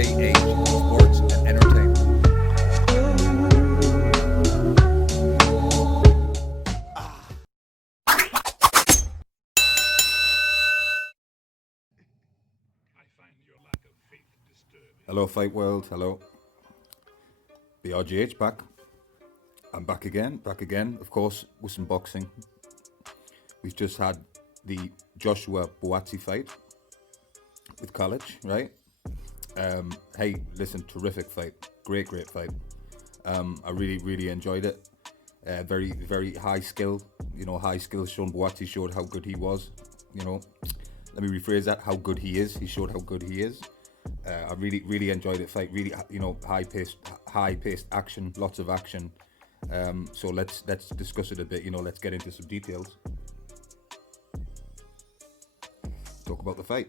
JH Sports and Entertainment. Hello, Fight World. Hello. BRGH back. I'm back again, of course, with some boxing. We've just had the Joshua Buatsi fight with Calic, right? Hey, listen, terrific fight. Great fight. I really enjoyed it. Very high skill. High skill. Sean Buatsi showed how good he was. Let me rephrase that. How good he is. He showed how good he is. I really enjoyed the fight. Really, high paced action. Lots of action. So let's discuss it a bit. Let's get into some details. Talk about the fight.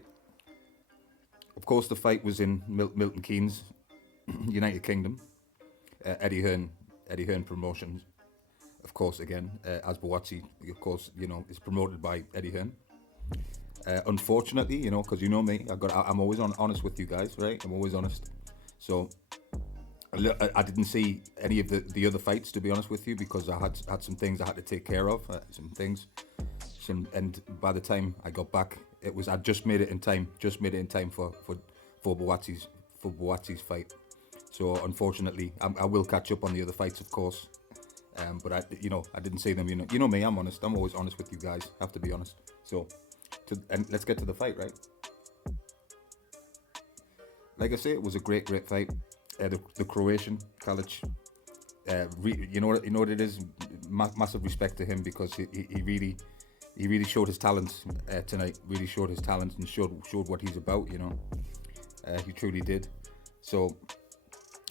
Of course, the fight was in Milton Keynes, United Kingdom. Eddie Hearn Promotions, of course, again, as Buatsi, of course, is promoted by Eddie Hearn. Unfortunately, because you know me, I'm always honest with you guys, right? I'm always honest. So I didn't see any of the other fights, to be honest with you, because I had some things I had to take care of, and by the time I got back, I just made it in time for Buatsi's fight. So unfortunately, I will catch up on the other fights, of course. But I didn't see them. You know me, I'm honest. I'm always honest with you guys. Have to be honest. So, and let's get to the fight, right? Like I say, it was a great fight. The Croatian Calic, you know what it is. Massive respect to him, because he really showed his talents tonight. Really showed his talents and showed what he's about. He truly did. So,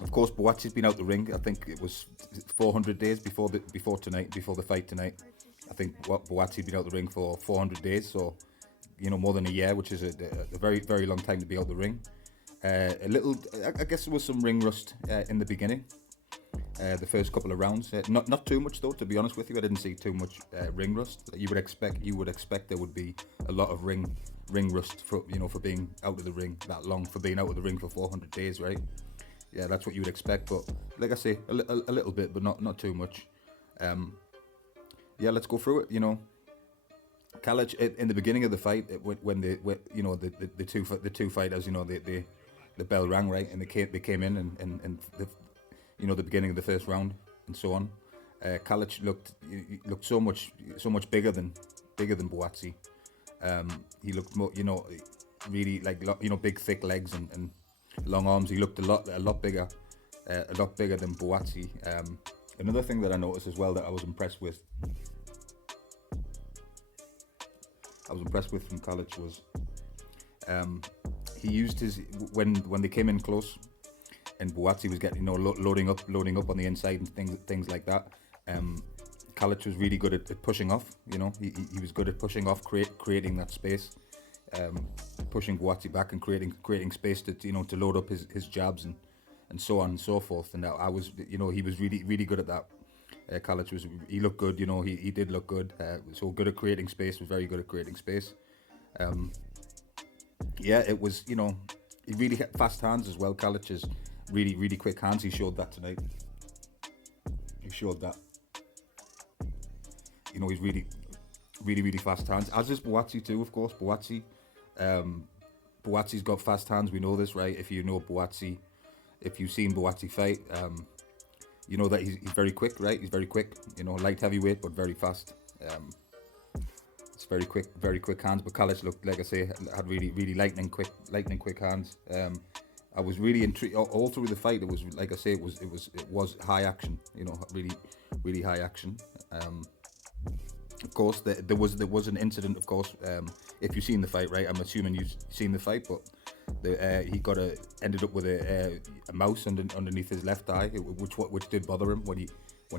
of course, Buatsi's been out the ring. I think it was 400 days before the fight tonight. I think Buatsi's been out the ring for 400 days. So, more than a year, which is a very long time to be out the ring. I guess there was some ring rust in the beginning. The first couple of rounds, not too much though. To be honest with you, I didn't see too much ring rust. You would expect there would be a lot of ring rust for being out of the ring that long, for being out of the ring for 400 days, right? Yeah, that's what you would expect. But like I say, a little bit, but not too much. Yeah, let's go through it. Calic in the beginning of the fight, when the two fighters, the bell rang, right, and they came in and the beginning of the first round and so on. Calic looked so much bigger than Buatsi. He looked more, really like big thick legs and long arms. He looked a lot bigger than Buatsi. Another thing that I noticed as well that I was impressed with from Calic was he used his when they came in close and Buatsi was getting loading up on the inside and things like that. Calic was really good at pushing off. He was good at pushing off, creating that space, pushing Buatsi back and creating space to load up his jabs and so on and so forth. And I was he was really good at that. Calic he looked good. He did look good. So good at creating space. Was very good at creating space. Yeah, it was he really had fast hands as well. Calic is really quick hands. He showed that tonight. He showed that. He's really fast hands. As is Buatsi too, of course. Buatsi's got fast hands. We know this, right? If you know Buatsi, if you've seen Buatsi fight, you know that he's very quick, right? He's very quick. Light heavyweight, but very fast. It's very quick hands. But Calic looked, like I say, had really lightning quick hands. I was really intrigued all through the fight. It was, like I say, it was high action. Really high action. Of course, there was an incident. Of course, if you've seen the fight, right? I'm assuming you've seen the fight, but he ended up with a mouse underneath his left eye, which did bother him when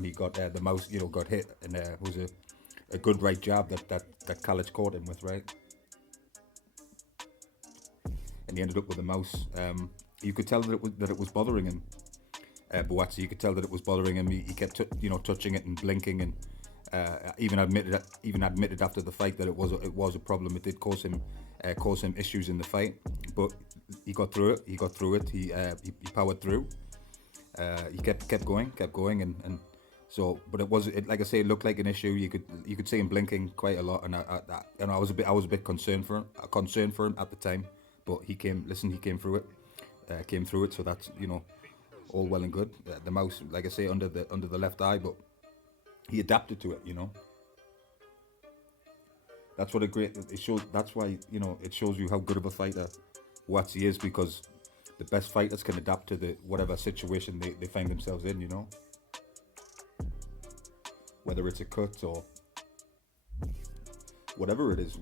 he got the mouse, got hit, and it was a good right jab that Calic caught him with, right? And he ended up with a mouse. You could tell that it was bothering him. Buatsi, you could tell that it was bothering him. He kept touching it and blinking, and even admitted after the fight that it was a problem. It did cause him issues in the fight. But he got through it. He got through it. He powered through. He kept going, and so. But like I say, it looked like an issue. You could see him blinking quite a lot, and I was a bit concerned for him at the time. But he came through it. Came through it. So that's all well and good. The mouse, like I say, under the left eye, but he adapted to it. That's what it shows. That's why it shows you how good of a fighter Buatsi is, because the best fighters can adapt to the whatever situation they find themselves in. Whether it's a cut or whatever it is,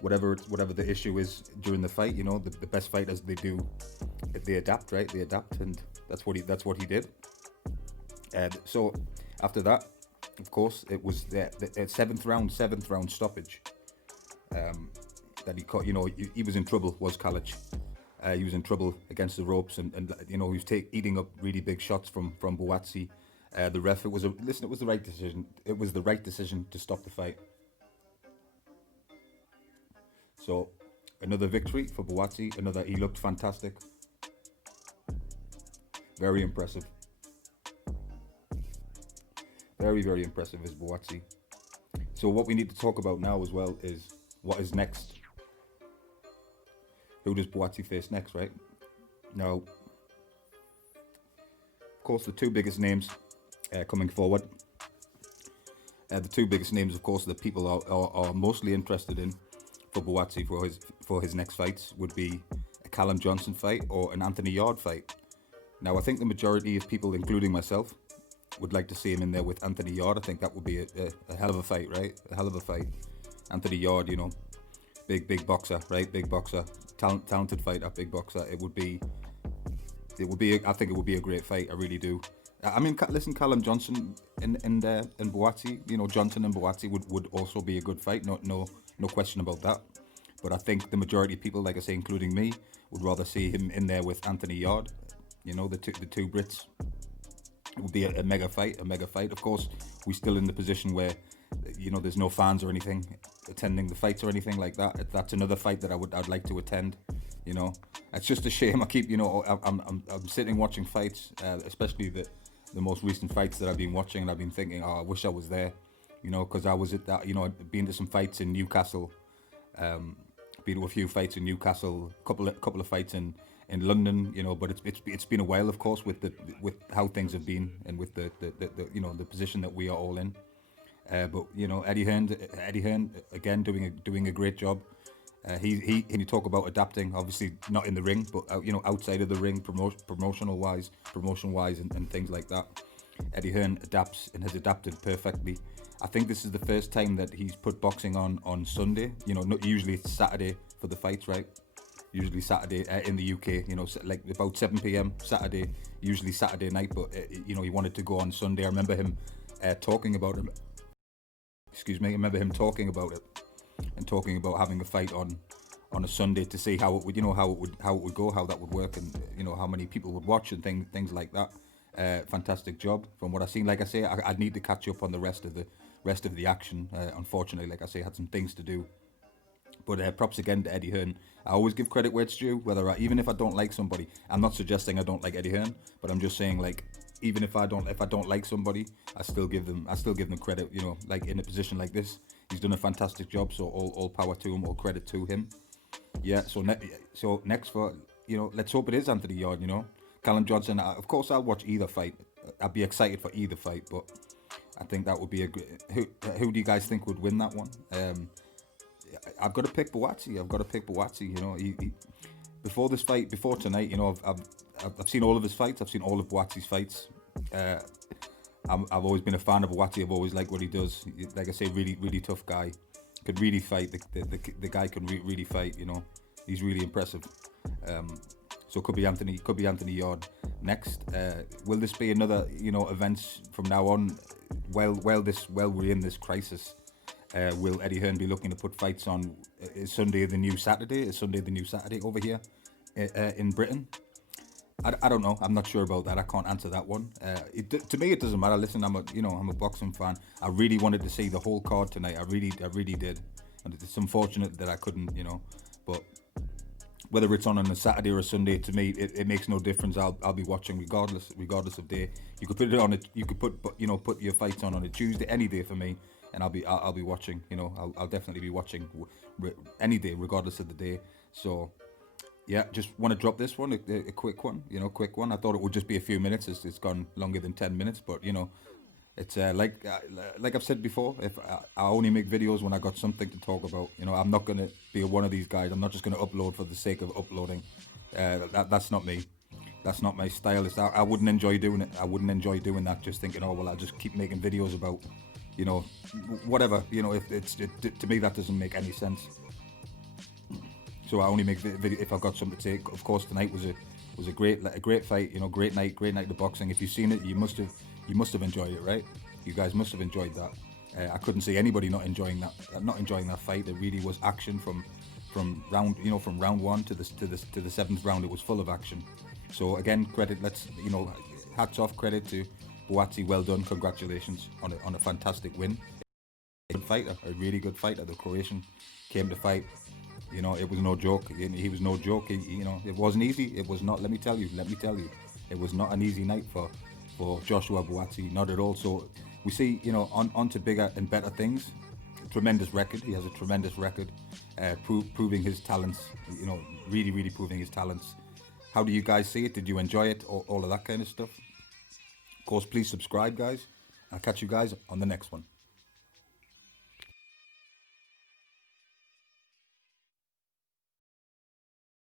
whatever the issue is during the fight. The best fighters, they adapt, right? They adapt, and that's what he did. So after that, of course, it was the seventh round stoppage that he caught. He was in trouble. Was Calic? He was in trouble against the ropes, and he was eating up really big shots from Buatsi. The ref, it was the right decision. It was the right decision to stop the fight. So another victory for Buatsi. He looked fantastic. Very impressive. Very, very impressive is Buatsi. So what we need to talk about now as well is what is next. Who does Buatsi face next, right? Now, of course, the two biggest names coming forward. The two biggest names, of course, that people are mostly interested in for Buatsi for his next fights would be a Callum Johnson fight or an Anthony Yarde fight. Now, I think the majority of people, including myself, would like to see him in there with Anthony Yarde. I think that would be a hell of a fight, right? A hell of a fight. Anthony Yarde, big boxer, right? Big boxer, talented fighter, big boxer. I think it would be a great fight. I really do. I mean, listen, Callum Johnson and Buatsi, Johnson and Buatsi would also be a good fight. No question about that. But I think the majority of people, like I say, including me, would rather see him in there with Anthony Yarde. The two Brits. It would be a mega fight. Of course, we're still in the position where, there's no fans or anything attending the fights or anything like that. That's another fight that I'd like to attend. It's just a shame. I keep, I'm sitting watching fights, especially the most recent fights that I've been watching, and I've been thinking, I wish I was there, because I was at that, been to some fights in Newcastle, been to a few fights in Newcastle, couple of fights in London, but it's been a while, of course, with how things have been and with the position that we are all in. But Eddie Hearn again doing a great job. He talk about adapting, obviously not in the ring, but outside of the ring, promotion wise and things like that. Eddie Hearn adapts and has adapted perfectly. I think this is the first time that he's put boxing on Sunday. Not usually it's Saturday for the fights, right? Usually Saturday in the UK, like about 7 p.m. Saturday, usually Saturday night. But he wanted to go on Sunday. I remember him talking about it. Excuse me. I remember him talking about it and talking about having a fight on a Sunday to see how it would, how it would go, how that would work, and how many people would watch and things like that. Fantastic job from what I've seen. Like I say, I'd need to catch up on the rest of the action. Unfortunately, like I say, I had some things to do. But props again to Eddie Hearn. I always give credit where it's due, even if I don't like somebody. I'm not suggesting I don't like Eddie Hearn, but I'm just saying, like, even if I don't like somebody, I still give them credit. Like in a position like this, he's done a fantastic job. So all power to him, all credit to him. Yeah. So next for let's hope it is Anthony Yarde. Callum Johnson. Of course, I'll watch either fight. I'd be excited for either fight, but I think that would be a great. Who do you guys think would win that one? I've got to pick Buatsi. He before this fight, before tonight. I've seen all of his fights. I've seen all of Buatsi's fights. I've always been a fan of Buatsi. I've always liked what he does. Like I say, really, really tough guy. Could really fight. The guy can really fight. He's really impressive. So it could be Anthony Yarde next. Will this be another events from now on? While we're in this crisis. Will Eddie Hearn be looking to put fights on? Is Sunday the new Saturday? Is Sunday the new Saturday over here in Britain? I don't know. I'm not sure about that. I can't answer that one. To me, it doesn't matter. Listen, I'm a boxing fan. I really wanted to see the whole card tonight. I really did. And it's unfortunate that I couldn't, but whether it's on a Saturday or a Sunday, to me, it makes no difference. I'll be watching regardless of day. You could put it on it. You could put your fights on a Tuesday, any day for me, and I'll be watching. I'll definitely be watching any day, regardless of the day. So yeah, just want to drop this one, a quick one. Quick one. I thought it would just be a few minutes. It's gone longer than 10 minutes, but it's like I've said before. If I only make videos when I got something to talk about. I'm not gonna be one of these guys. I'm not just gonna upload for the sake of uploading. That's not me. That's not my style. I wouldn't enjoy doing it. I wouldn't enjoy doing that. Just thinking, oh well, I'll just keep making videos about, whatever. If to me that doesn't make any sense. So I only make video if I've got something to say. Of course, tonight was a great fight. Great night of boxing. If you've seen it, you must have enjoyed it, right? You guys must have enjoyed that. I couldn't see anybody not enjoying that fight. It really was action from round one to the seventh round. It was full of action. So again, hats off, credit to Buatsi. Well done, congratulations on a fantastic win. Good fighter, a really good fighter. The Croatian came to fight. It was no joke. He was no joke. It wasn't easy. It was not. Let me tell you. It was not an easy night for Joshua Buatsi. Not at all. So we see, on to bigger and better things. Tremendous record. He has a tremendous record, proving his talents. Really, really proving his talents. How do you guys see it? Did you enjoy it? All of that kind of stuff. Of course, please subscribe, guys. I'll catch you guys on the next one.